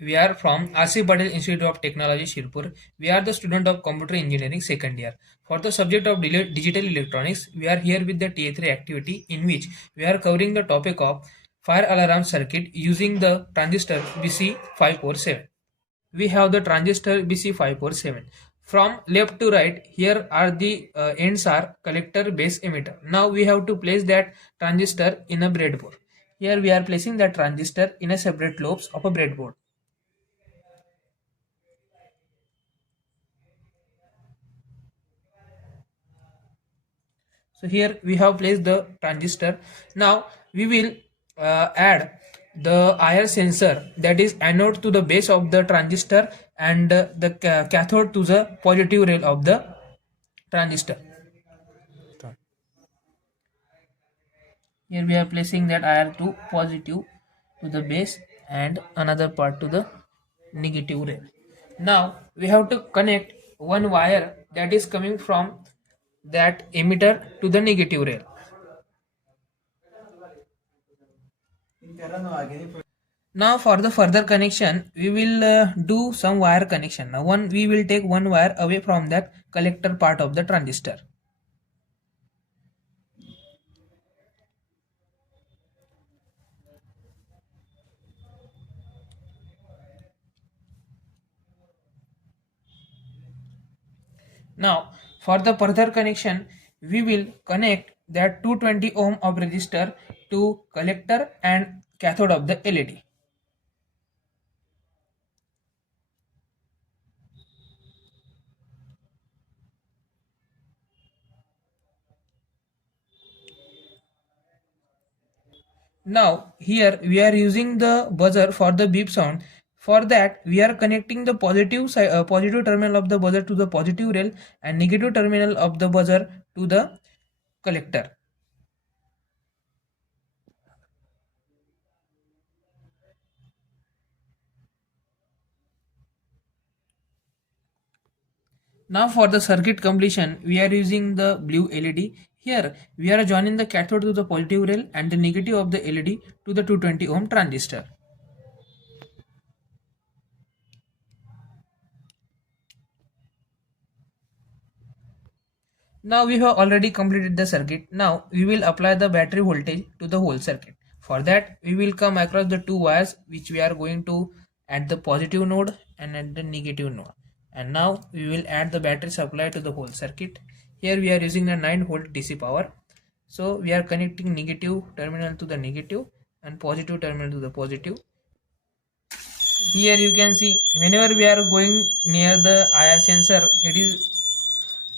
We are from R.C. Patel Institute of Technology, Shirpur. We are the student of Computer Engineering second year. For the subject of digital electronics, we are here with the TA3 activity in which we are covering the topic of fire alarm circuit using the transistor BC547. We have the transistor BC547. From left to right, here are the ends are collector, base, emitter. Now we have to place that transistor in a breadboard. Here we are placing that transistor in a separate lobes of a breadboard. So here we have placed the transistor. Now we will add the IR sensor, that is anode to the base of the transistor and the cathode to the positive rail of the transistor. Here we are placing that IR to positive to the base and another part to the negative rail. Now we have to connect one wire that is coming from that emitter to the negative rail. Now for the further connection, we will do some wire connection. Now we will take one wire away from that collector part of the transistor. Now for the further connection, we will connect that 220 ohm of resistor to collector and cathode of the LED. Now here we are using the buzzer for the beep sound. For that we are connecting the positive terminal of the buzzer to the positive rail and negative terminal of the buzzer to the collector. Now for the circuit completion, we are using the blue LED. Here we are joining the cathode to the positive rail and the negative of the LED to the 220 ohm transistor. Now we have already completed the circuit. Now we will apply the battery voltage to the whole circuit. For that we will come across the two wires which we are going to at the positive node and at the negative node. And now we will add the battery supply to the whole circuit. Here we are using the 9 volt DC power. So we are connecting negative terminal to the negative and positive terminal to the positive. Here you can see whenever we are going near the IR sensor,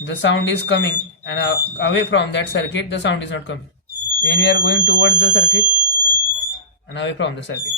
the sound is coming, and away from that circuit the sound is not coming. When we are going towards the circuit and away from the circuit.